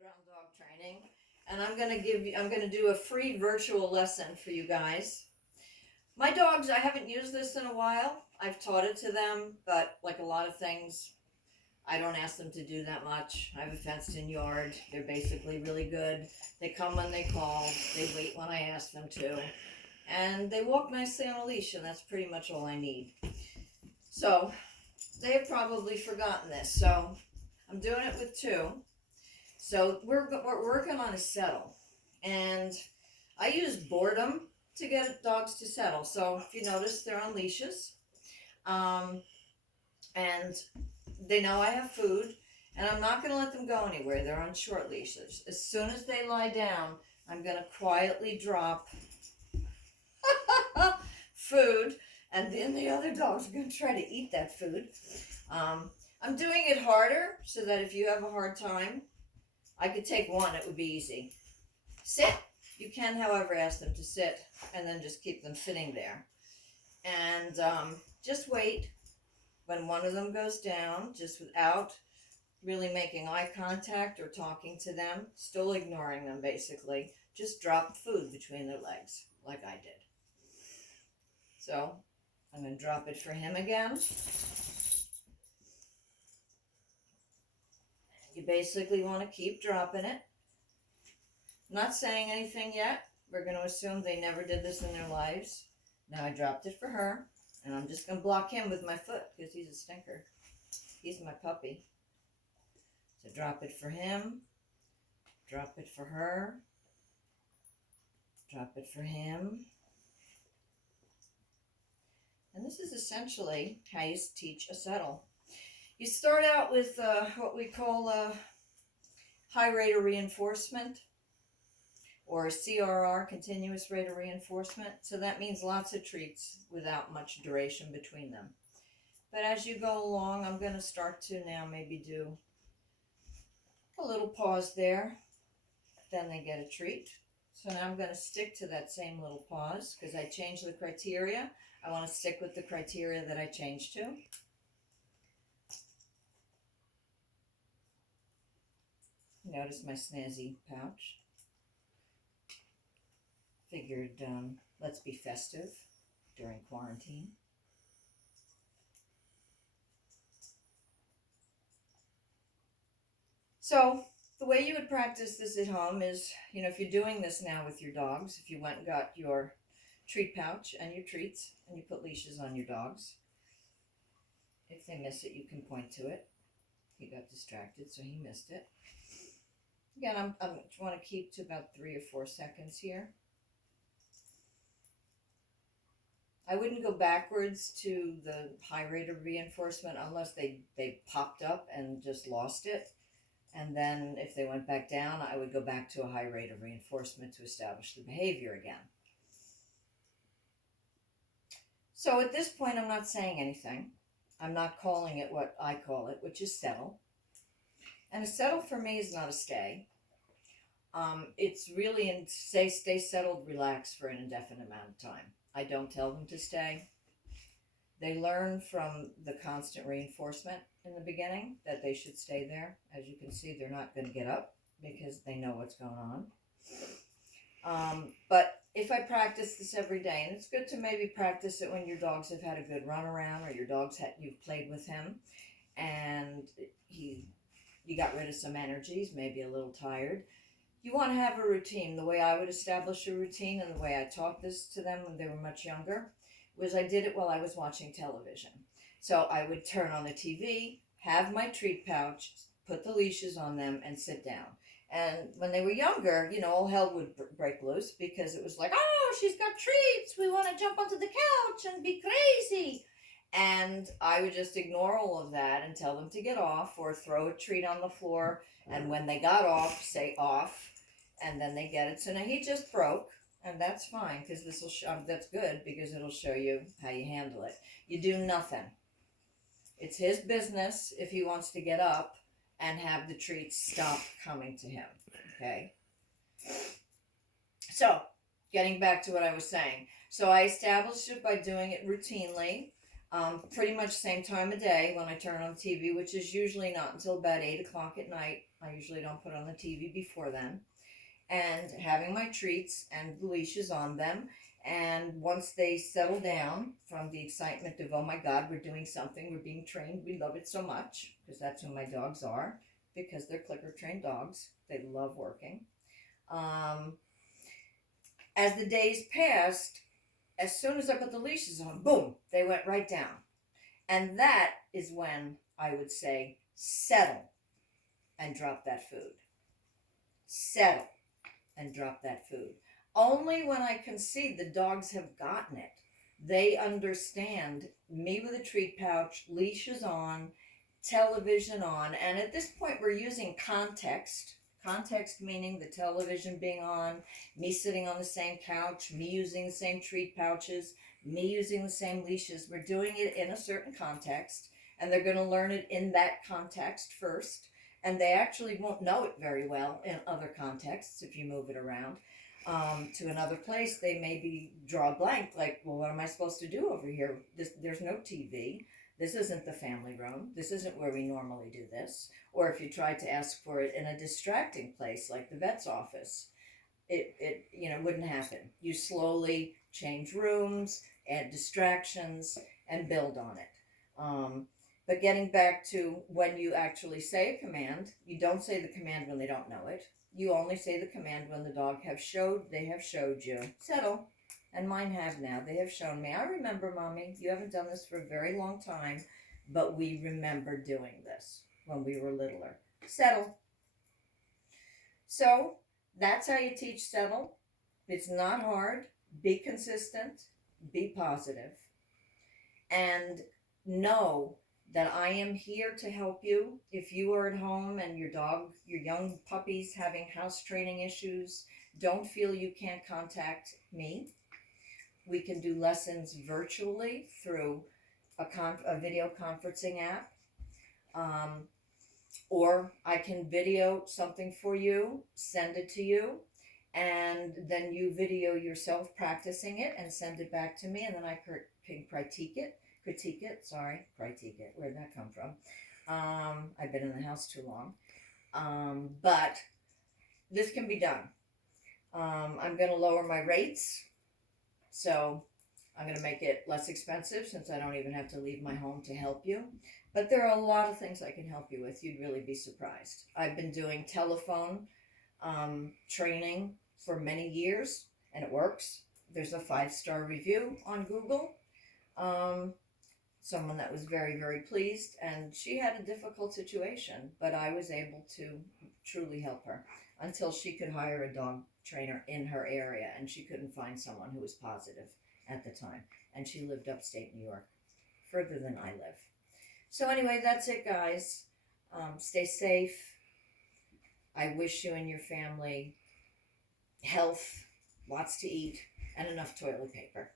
ground dog training, and I'm gonna do a free virtual lesson for you guys. My dogs, I haven't used this in a while. I've taught it to them, but like a lot of things, I don't ask them to do that much. I have a fenced in yard. They're basically really good. They come when they call, they wait when I ask them to, and they walk nicely on a leash, and that's pretty much all I need. So, they have probably forgotten this, so I'm doing it with two. So we're working on a settle, and I use boredom to get dogs to settle. So if you notice, they're on leashes, um, and they know I have food, and I'm not going to let them go anywhere. They're on short leashes. As soon as they lie down, I'm going to quietly drop food, and then the other dogs are going to try to eat that food. I'm doing it harder so that if you have a hard time, I could take one, it would be easy. Sit. You can, however, ask them to sit and then just keep them sitting there. And just wait when one of them goes down, just without really making eye contact or talking to them, still ignoring them basically. Just drop food between their legs, like I did. So I'm going to drop it for him again. You basically want to keep dropping it. I'm not saying anything yet. We're going to assume they never did this in their lives. Now I dropped it for her, and I'm just going to block him with my foot because he's a stinker. He's my puppy. So drop it for him. Drop it for her. Drop it for him. And this is essentially how you teach a settle. You start out with what we call a high rate of reinforcement, or a CRR, continuous rate of reinforcement. So that means lots of treats without much duration between them. But as you go along, I'm going to start to now maybe do a little pause there. Then they get a treat. So now I'm going to stick to that same little pause because I changed the criteria. I want to stick with the criteria that I changed to. Notice my snazzy pouch. Figured, let's be festive during quarantine. So the way you would practice this at home is, if you're doing this now with your dogs, if you went and got your treat pouch and your treats and you put leashes on your dogs, if they miss it, you can point to it. He got distracted, so he missed it. Again, I want to keep to about 3 or 4 seconds here. I wouldn't go backwards to the high rate of reinforcement unless they popped up and just lost it. And then if they went back down, I would go back to a high rate of reinforcement to establish the behavior again. So at this point, I'm not saying anything. I'm not calling it what I call it, which is settle. And a settle for me is not a stay. It's really stay settled, relax for an indefinite amount of time. I don't tell them to stay. They learn from the constant reinforcement in the beginning that they should stay there. As you can see, they're not going to get up because they know what's going on. But if I practice this every day, and it's good to maybe practice it when your dogs have had a good run around or you've played with him and you got rid of some energies, maybe a little tired. You want to have a routine. The way I would establish a routine and the way I taught this to them when they were much younger was I did it while I was watching television. So I would turn on the TV, have my treat pouch, put the leashes on them, and sit down. And when they were younger, all hell would break loose because it was like, oh, she's got treats. We want to jump onto the couch and be crazy. And I would just ignore all of that and tell them to get off or throw a treat on the floor. And when they got off, say off, and then they get it. So now he just broke, and that's fine because this will show. That's good because it'll show you how you handle it. You do nothing. It's his business if he wants to get up and have the treats stop coming to him. Okay. So, getting back to what I was saying. So I established it by doing it routinely. Pretty much same time of day when I turn on the TV, which is usually not until about 8 o'clock at night. I usually don't put on the TV before then. And having my treats and the leashes on them. And once they settle down from the excitement of, oh my God, we're doing something, we're being trained, we love it so much, because that's who my dogs are, because they're clicker trained dogs. They love working. As the days passed, as soon as I put the leashes on, boom, they went right down. And that is when I would say, settle and drop that food. Settle and drop that food. Only when I can see the dogs have gotten it, they understand me with a treat pouch, leashes on, television on, and at this point we're using context. Context meaning the television being on, me sitting on the same couch, me using the same treat pouches, me using the same leashes. We're doing it in a certain context, and they're going to learn it in that context first. And they actually won't know it very well in other contexts if you move it around to another place. They maybe draw a blank, like, well, what am I supposed to do over here? There's no TV. This isn't the family room. This isn't where we normally do this. Or if you try to ask for it in a distracting place like the vet's office, it wouldn't happen. You slowly change rooms, add distractions, and build on it. But getting back to when you actually say a command, you don't say the command when they don't know it. You only say the command when the dog they have showed you. Settle. And mine have now. They have shown me. I remember, Mommy, you haven't done this for a very long time, but we remember doing this when we were littler. Settle. So that's how you teach settle. It's not hard. Be consistent. Be positive. And know that I am here to help you. If you are at home and your young puppy's having house training issues, don't feel you can't contact me. We can do lessons virtually through a video conferencing app. Or I can video something for you, send it to you, and then you video yourself practicing it and send it back to me, and then I can critique it. Where'd that come from? I've been in the house too long. But this can be done. I'm going to lower my rates. So I'm going to make it less expensive since I don't even have to leave my home to help you. But there are a lot of things I can help you with. You'd really be surprised. I've been doing telephone training for many years, and it works. There's a 5-star review on Google. Someone that was very, very pleased, and she had a difficult situation, but I was able to truly help her until she could hire a dog trainer in her area, and she couldn't find someone who was positive at the time, and she lived upstate New York, further than I live. So anyway, that's it, guys. Stay safe. I wish you and your family health, lots to eat, and enough toilet paper.